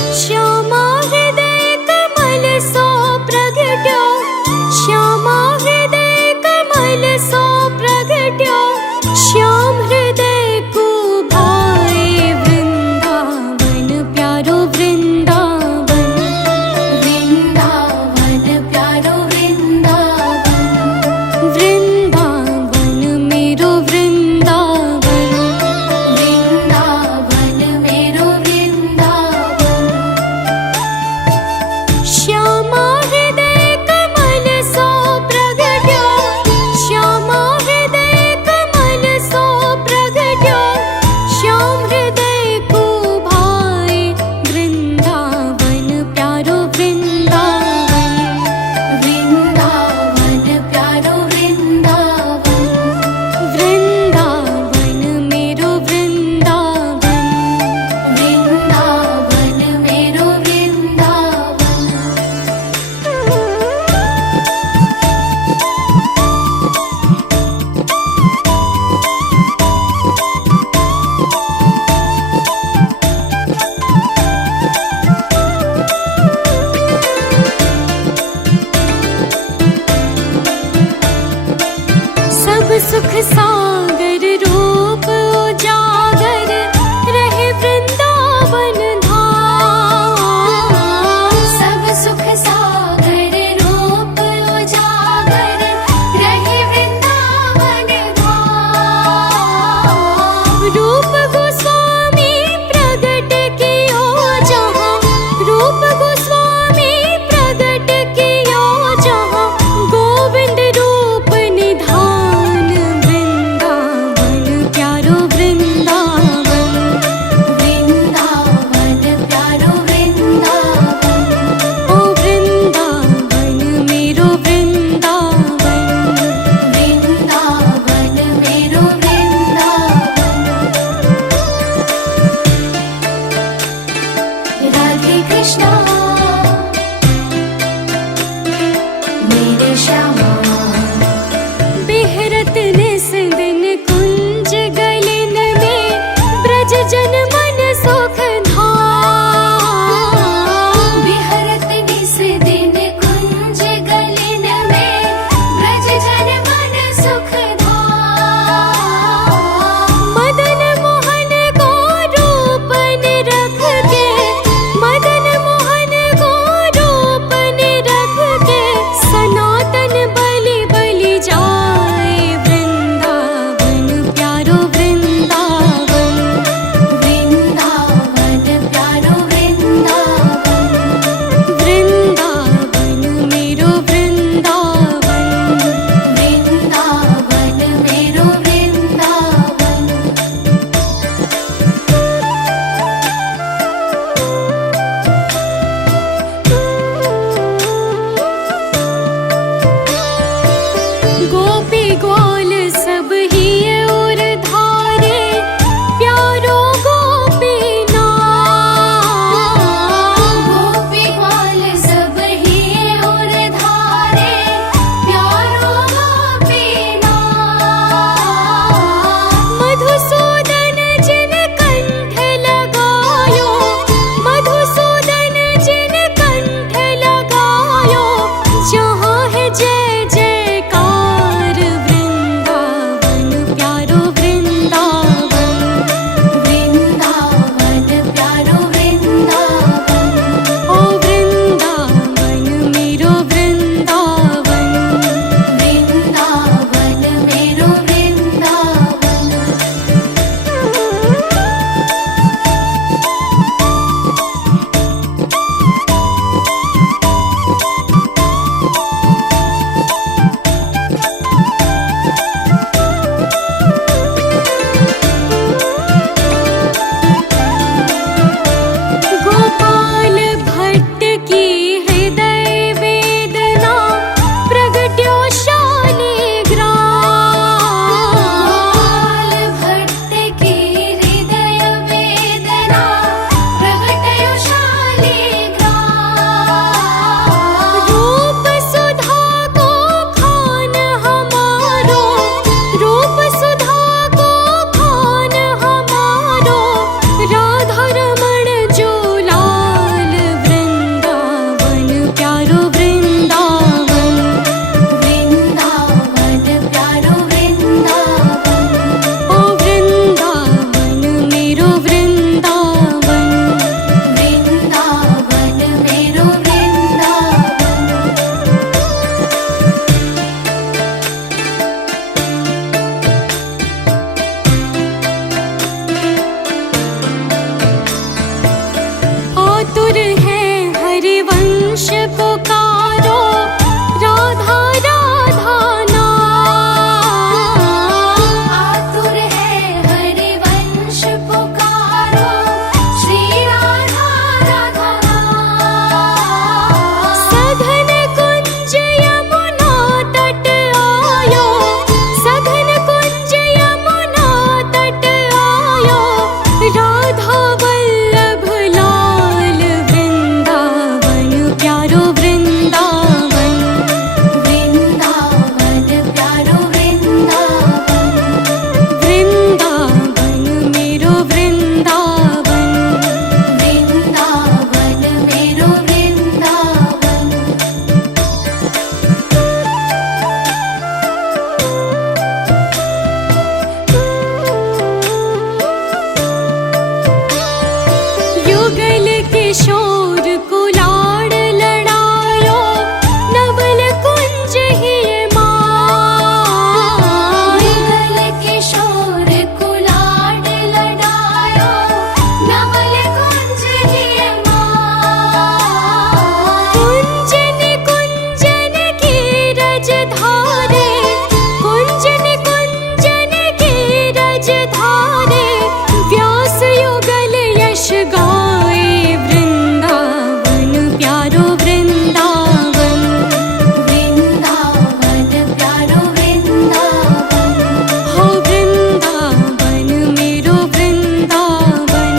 श्यामा हृदय कमल सो प्रगट्यो, श्यामा हृदय कमल सो प्रगट्यो, श्याम हृदय को भाए वृंदावन प्यारो वृंदावन, वृंदावन प्यारो वृंदावन, वृंदावन मेरो वृंदावन, वृंदावन मेरो वृंदावन। किशोर कुलाड़ लड़ायो नवल कुंज ही माँ। युगल किशोर कुलाड़ लड़ायो नवल कुंज ही माँ। कुंजन कुंजन की रज धारे कुंजन कुंजन की रज धारे व्यास युगल यश गाए वृंदावन प्यारो वृंदावन। वृंदावन प्यारो वृंदावन हो वृंदावन मेरो वृंदावन।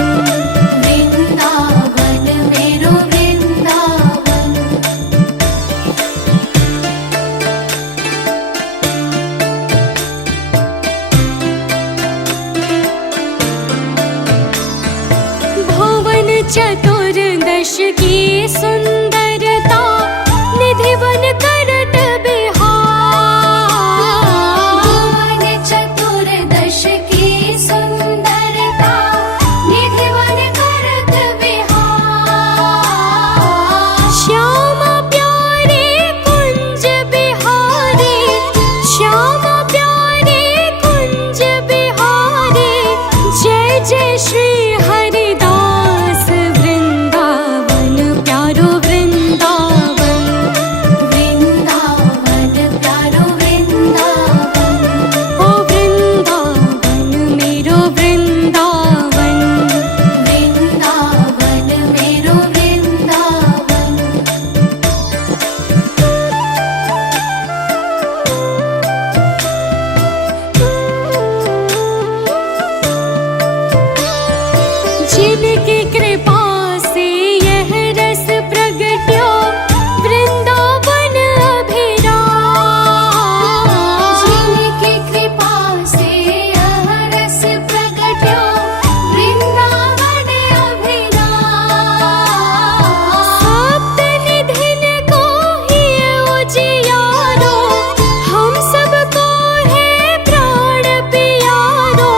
वृंदावन मेरो वृंदावन। भुवन चतुर्दश की सुंदरता निधिवन करत बिहार। भुवन चतुर्दश की सुंदरता निधिवन करत बिहार। श्यामा प्यारे कुंज बिहारी श्यामा प्यारे कुंज बिहारी। जय जय श्री हरिदास वृंदावन प्यारो वृंदावन। वृंदावन प्यारो वृंदावन ओ वृंदावन मेरो वृंदावन। वृंदावन मेरो वृंदावन। जिनकी कृपा से यह रस प्रगट्यो वृंदावन अभिराम। जिनकी कृपा से यह रस प्रगट्यो वृंदावन अभिराम। सप्त निधिन को ही उजियारो हम सबको है प्राण पियारो।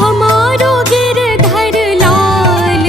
हमारो गिरधर लाल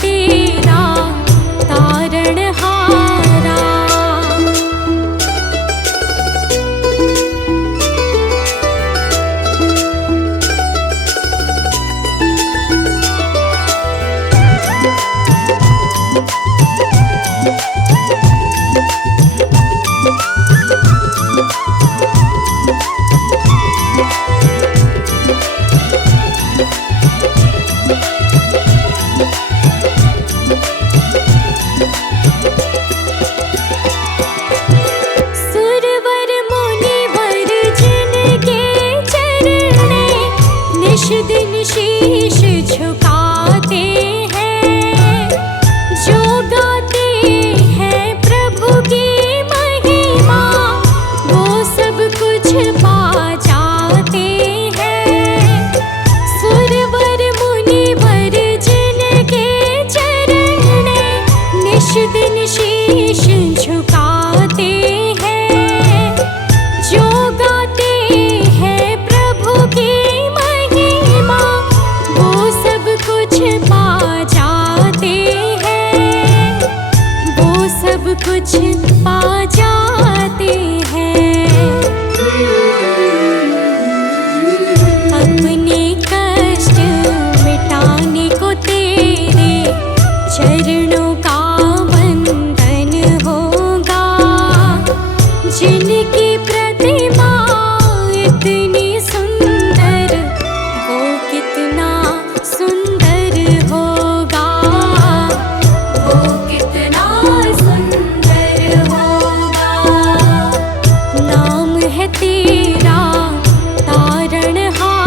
तेरा तारणहारा। सुरवर मुनिवर जिनके चरणे निश दिन शीश झुकाते हैं, जो गाते हैं प्रभु की महिमा वो सब कुछ पा जाते हैं। सुरवर मुनिवर जिनके चरणे निश दिन शीश झुकाते हैं, जो गाते हैं प्रभु की महिमा वो सब कुछ पा जाते हैं, वो सब कुछ पा जाते हैं। अपने कष्ट मिटाने को तेरे चरणों का वंदन होगा, जिनकी प्रतिमा इतनी सुंदर वो कितना सुंदर होगा, वो कितना सुंदर होगा। नाम है तेरा तारणहारा।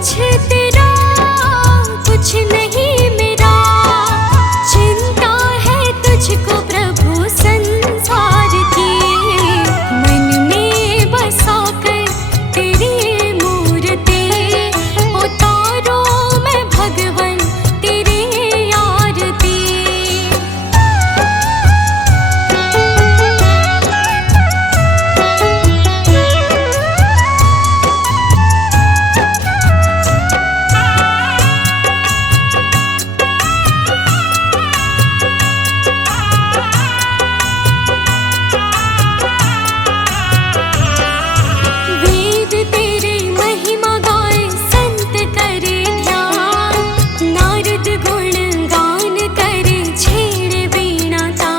कुछ तेरा कुछ नहीं मेरा, चिंता है तुझको प्रभु संसार की। मन में बसा कर तेरी मूर्ति, उतारो मैं भगवन तेरी आरती। वेद तेरी महिमा गाए संत करे ध्यान, नारद गुण गान करे छेड़े वीणा तान।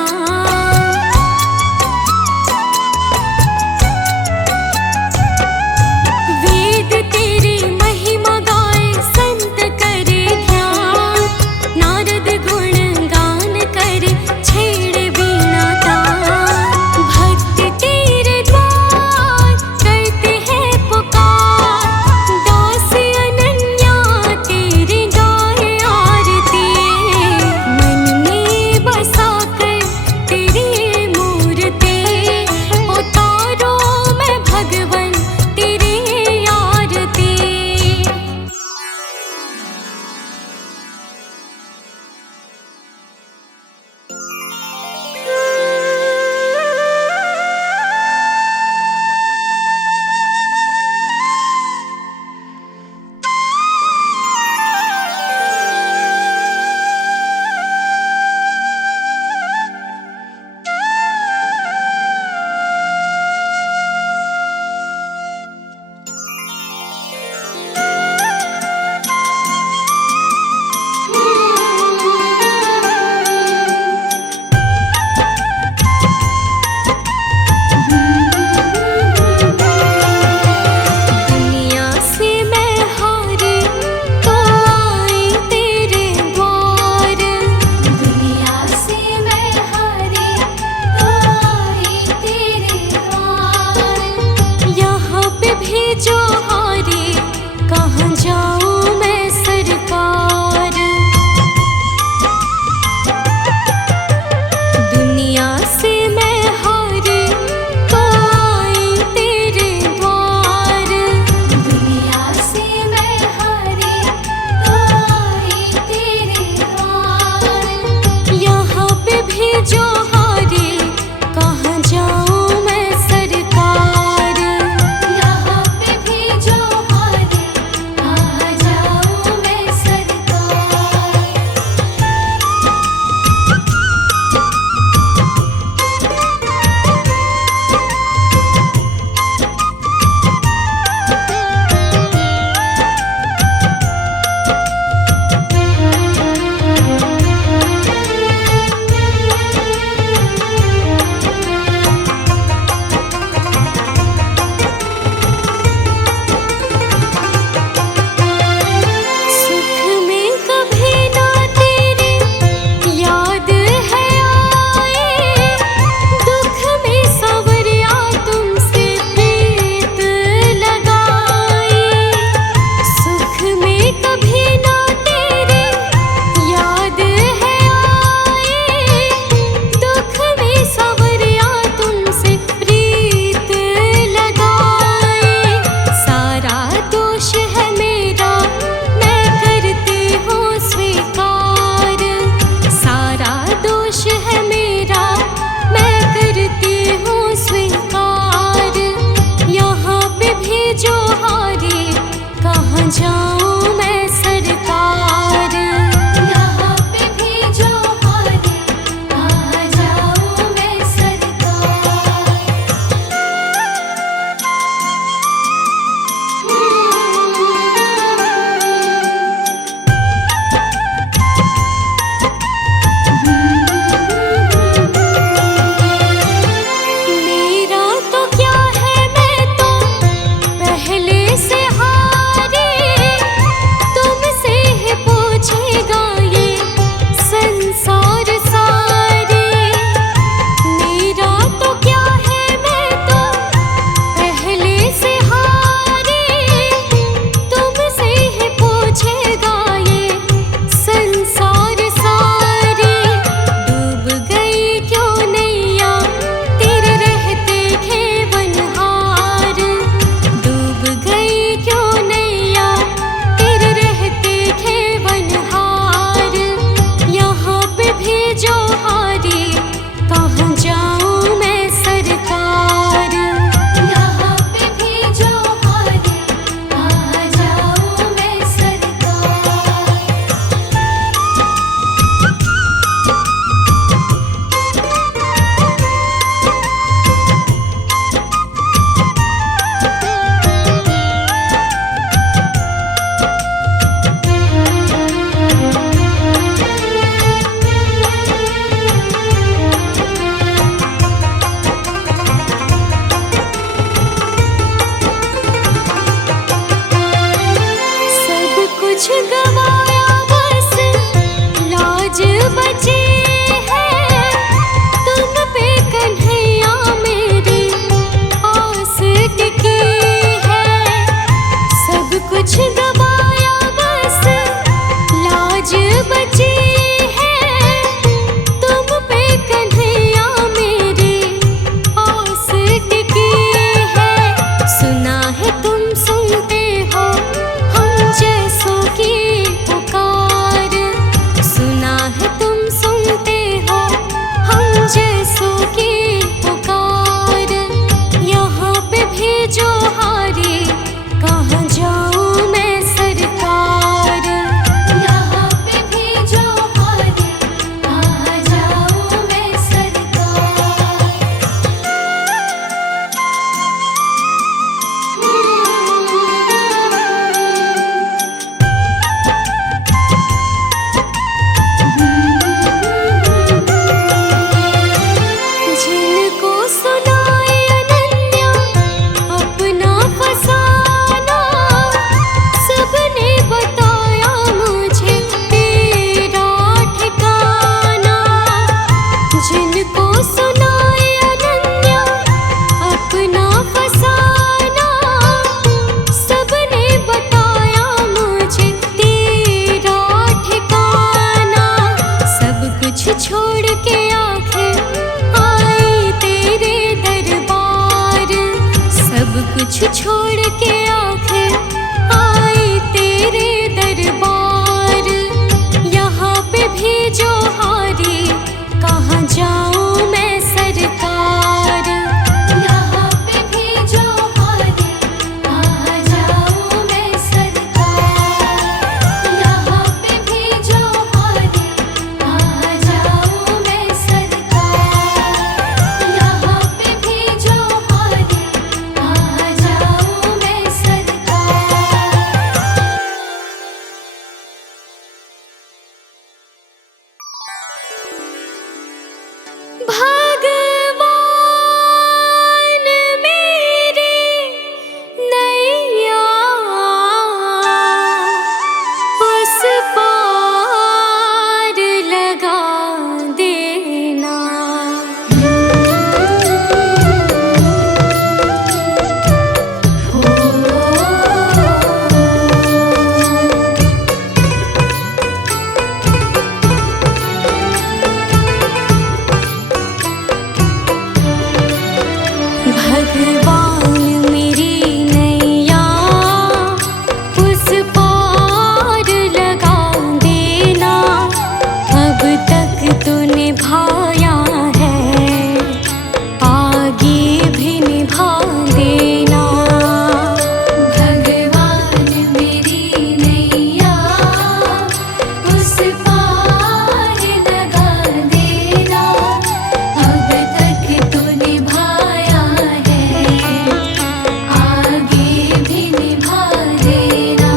वेद तेरी महिमा गाए संत करे ध्यान, नारद गुण गान करे छेड़े वीणा तान। भक्त तेरे द्वार करते हैं पुकार, दास अनन्या तेरी गाए आरती। मन में बसा कर तेरी मूर्ति, उतारो मैं भगवन तेरी आरती। दुनिया से मैं हारी तो आई तेरे द्वार, दुनिया से मैं हारी तो आई तेरे द्वार। यहाँ पे भी जो हारी, कहाँ जाऊँ मैं सरकार। दुनिया से मैं हारी तो आई तेरे द्वार, दुनिया से मैं हारी तो आई तेरे द्वार। यहाँ पे भी जो हारी, कहाँ जाऊँ मैं सरकार। यहाँ पे भी जो हारी, कहाँ जाऊँ मैं सरकार। सुख में कभी ना तेरी याद है आए, दुख में सवरिया तुमसे प्रीत लगाए। सुख में कभी ना तेरी याद है आए, दुख में सवरिया तुमसे प्रीत लगाए। सारा दोष है मेरा, मैं करती हूँ स्वीकार। सारा दोष है मेरा, मैं करती हूँ स्वीकार। यहाँ पे भी जो हारी, कहाँ जाऊँ मैं सरकार। यहाँ पे भी जो हारी, कहाँ जाऊँ मैं सरकार। मेरा तो क्या है, मैं तो पहले से हारी। उस पार लगा देना, अब तक तो निभाया है, आगे भी निभा देना। भगवान मेरी नैया उस पार लगा देना, अब तक तो निभाया है, आगे भी निभा देना।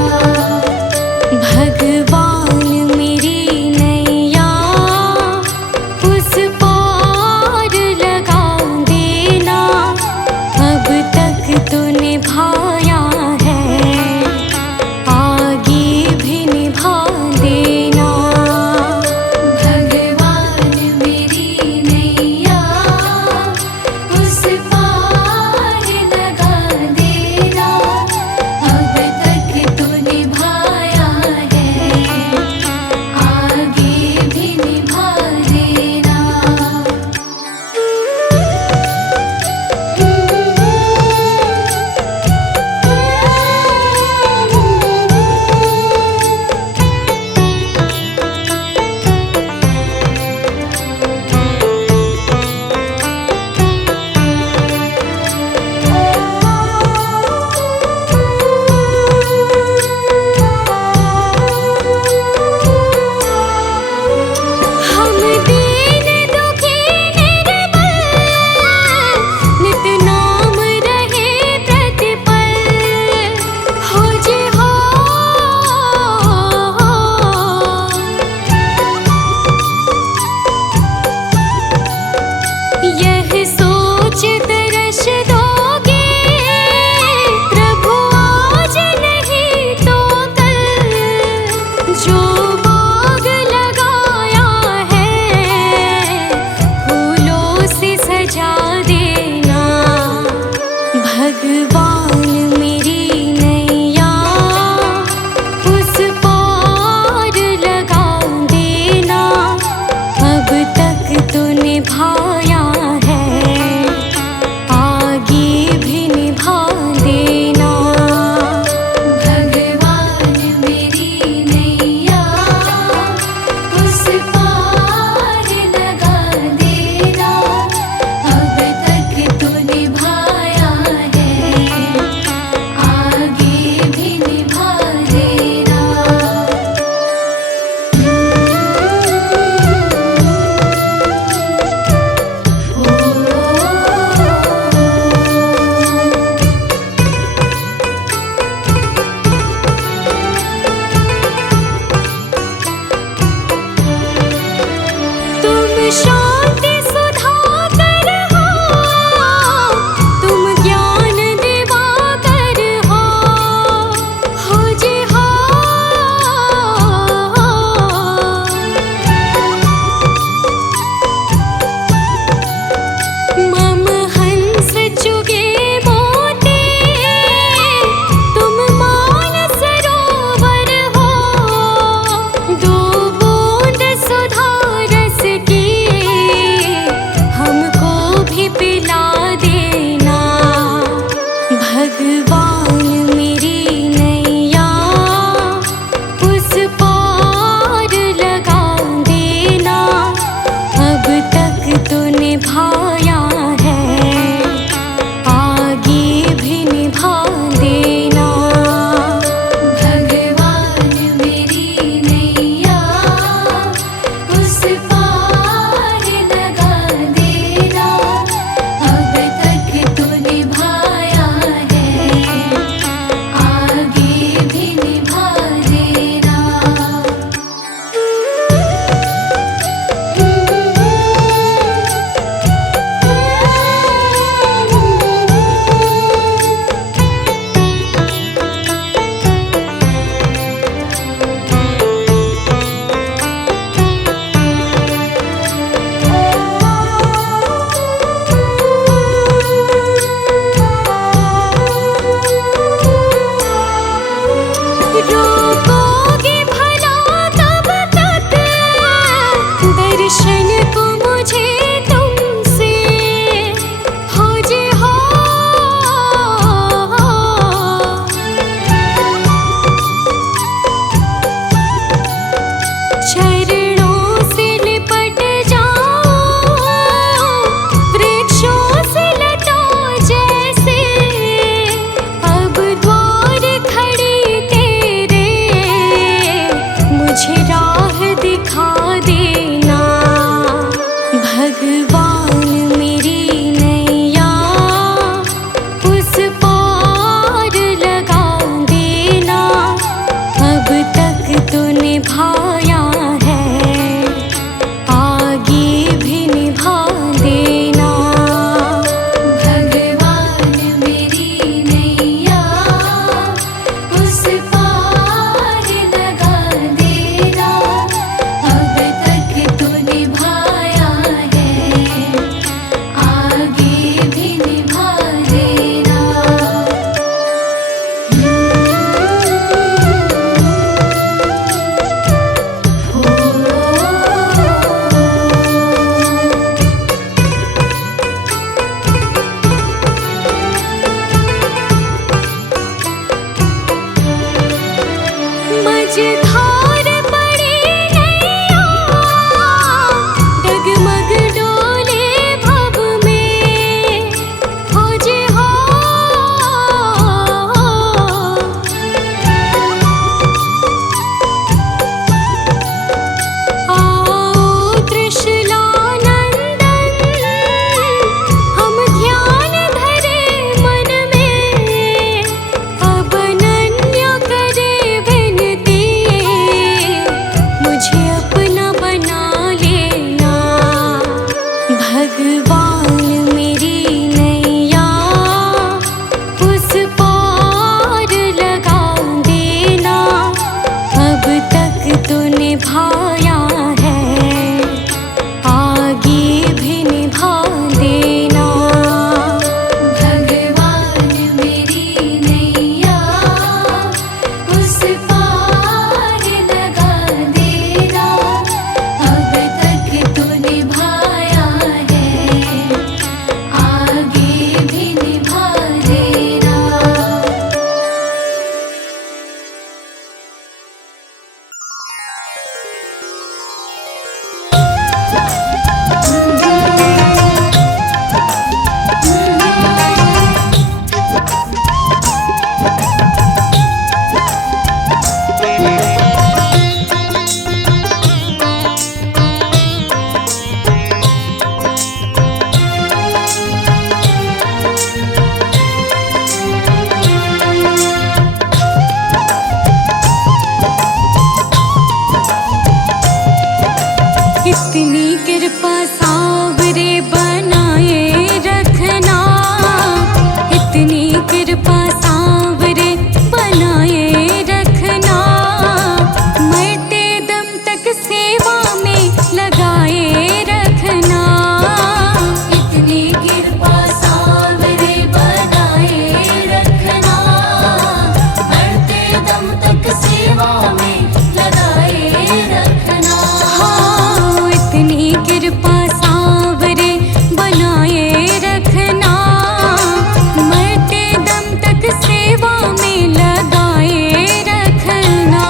मझधार पड़ी नैया, डगमग डोले भव में, खोजे हो आओ त्रिशूलानंदन, हम ध्यान धरे मन में, अब अनन्य करे विनती, मुझे अपना बना लेना। भगवान मेरी नैया उस पार लगा देना, अब तक तो निभाया है, आगे भी निभा देना। भगवान मेरी नैया उस पार लगा देना, अब तक तो निभाया है, आगे भी निभा देना। इतनी कृपा सावरे बनाए रखना, इतनी कृपा सावरे बनाए रखना, मरते दम तक सेवा में लगाए रखना। इतनी कृपा सावरे बनाए रखना, मरते दम तक सेवा में लगाए रखना। हाँ, इतनी कृपा सावरे बनाए रखना, मरते दम तक सेवा में लगाए रखना,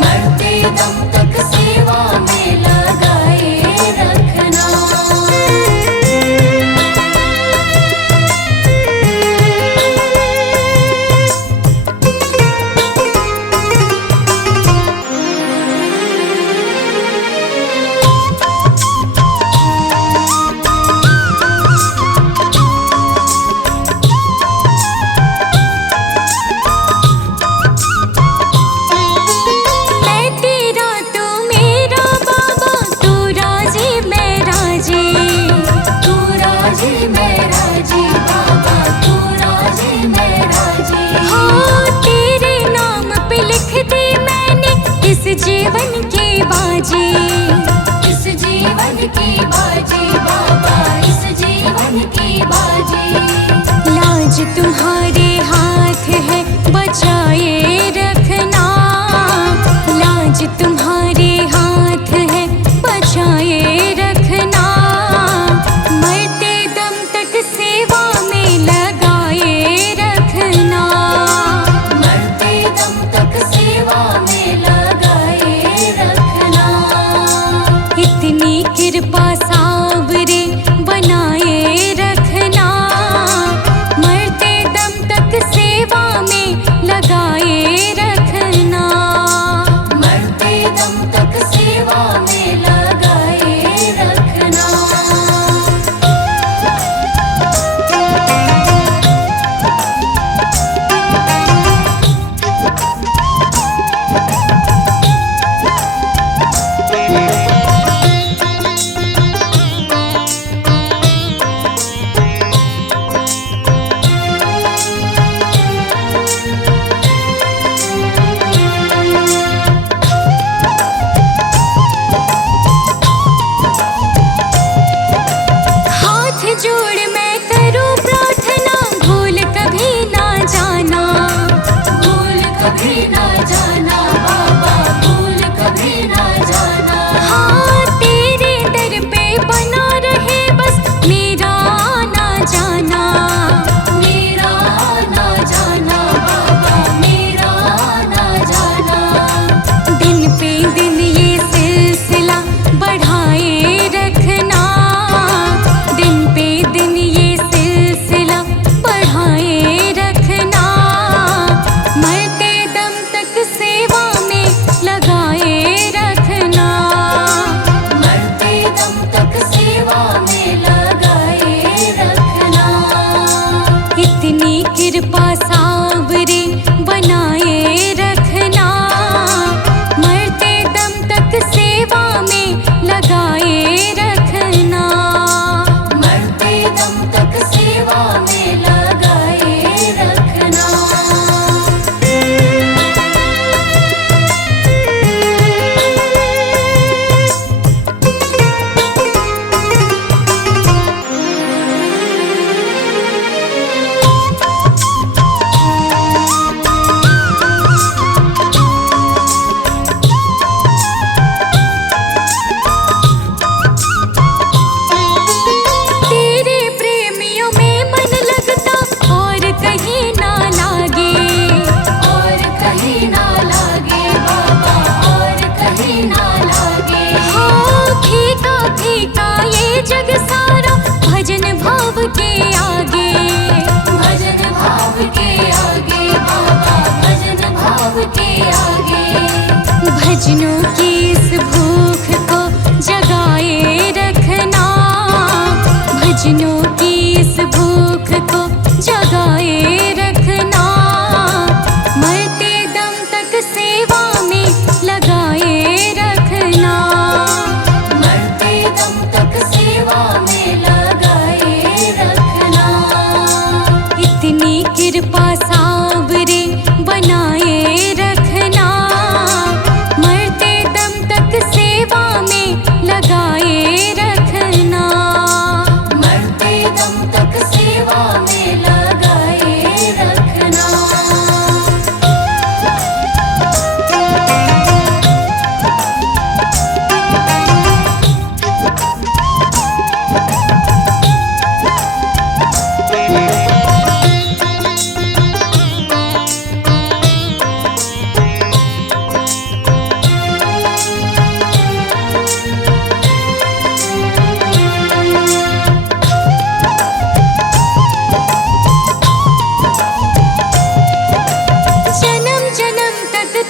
मरते दम तक सेवा में लगाए रखना। मैं तेरा तू मेरा बाबा, तू राजी मैं राजी, तू राजी मैं राजी बाबा, तू राजी मैं राजी। हाँ, तेरे नाम पे लिख दी मैंने इस जीवन की बाजी, इस जीवन की बाजी बाबा, इस जीवन की बाजी। लाज तुम्हारे हाथ है बचाए रखना, लाज तुम्हारे हाथ है बचाए रखना, मरते दम तक सेवा में लगाए रखना, मरते दम तक सेवा में लगाए रखना। इतनी कृपा सावरे बनाए रखना, मरते दम तक सेवा में लगाए रखना, मरते दम तक सेवा में लगाए रखना। जाना।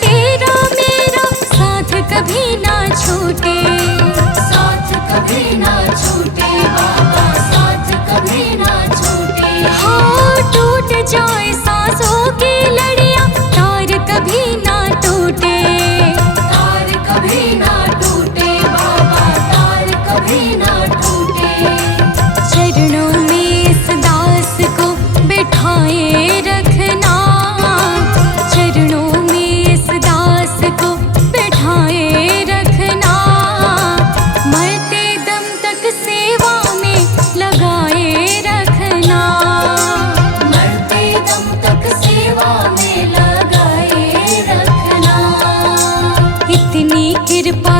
तेरा मेरा साथ कभी ना छूटे, साथ कभी ना छूटे बाबा, साथ कभी ना छूटे। हाँ टूट जाए सांसों की लड़ियां, तार कभी ना टूटे, तार कभी ना टूटे बाबा, तार कभी ना टूटे। चरणों में इस दास को बिठाए रखना, चरणों में इस दास को बिठाए रखना, मरते दम तक सेवा में लगाए रखना, मरते दम तक सेवा में लगाए रखना। इतनी कृपा